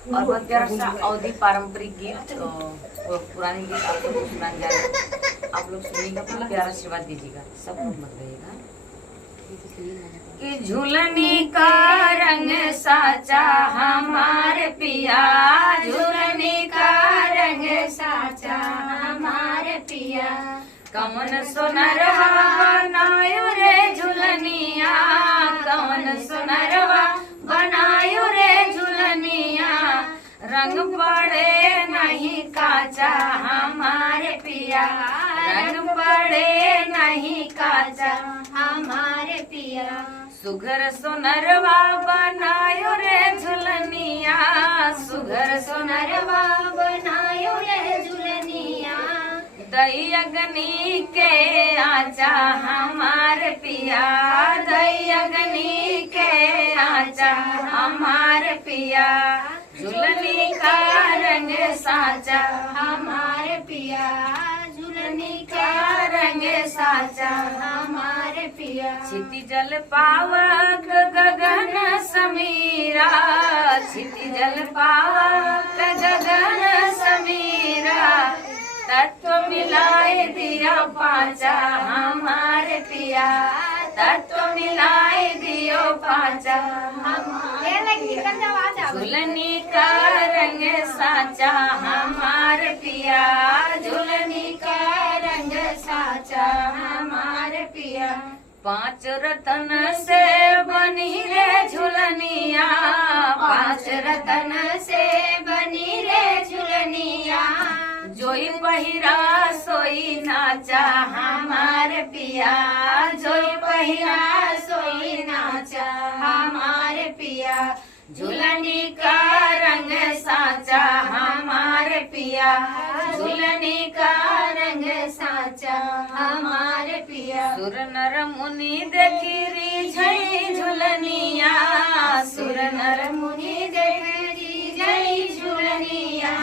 और बहुत प्यारा सा अवधी पारंपरिक गीत पुराने गीत आप लोग को सुनाने जा रहे हैं। आप लोग सुनिएगा, अपना प्यारा आशीर्वाद दीजिएगा, सब लोग मत रहिएगा। कि झूलनी का रंग साचा हमारे पिया, झूलनी का रंग साचा हमारे पिया, कमन सोनरवा बनायो रे झूलनिया, कमन सोनरवा बनायो रे झूलनिया, रंग पड़े नहीं काचा हमारे पिया, रंग पड़े नहीं काचा हमारे पिया, सुघर सोनरवा बनायो रे झूलनिया, सुघर सोनरवा बनायो रे झूलनिया, दईअग्नि के आचा हमारे पिया, दईअग्नि के आचा हमारे पिया, झूलनी का रंग साचा हमारे पिया, झूलनी का रंग साचा हमारे पिया, क्षिति जल पावक गगन समीरा, क्षिति जल पावक गगन समीरा, तत्व मिलाए दिया पाचा हमारे पिया, तत्व मिलाए दियो पाचा हमारे, झूलनी का रंग साचा हमारे पिया, झूलनी का रंग साचा हमारे पिया, पांच रतन से बनी रे झूलनिया, पांच रतन से बनी रे झूलनिया, जोई पहिरा सोई नाचा हमारे पिया, जोई पहिरा सोई नाचा हमारे पिया, झूलनी का रंग साचा हमारे पिया, झूलनी का रंग साचा हमारे पिया, सुर नर मुनि देखी रिझई झूलनिया, सुर नर मुनि देखी रिझई झूलनिया,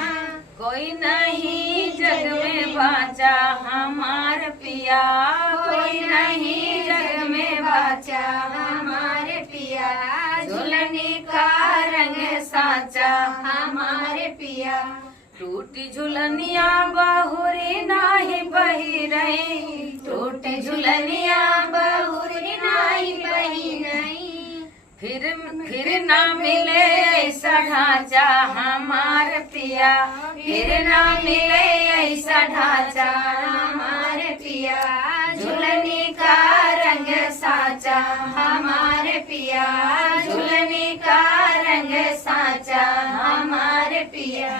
कोई नहीं जग में बाचा हमारे पिया, कोई नहीं जग में बाचा हमारे पिया, झूलनी का रंग साचा हमारे पिया, टूटी झूलनिया बहुरी नाही बही रही, टूटी झूलनिया बहुरी नाही बही नहीं, फिर ना मिले ऐसा ढांचा हमारे पिया, फिर ना मिले ऐसा ढांचा हमारे पिया, झूलनी का रंग साचा हमारे पिया, झूलनी का रंग साचा हमारे पिया।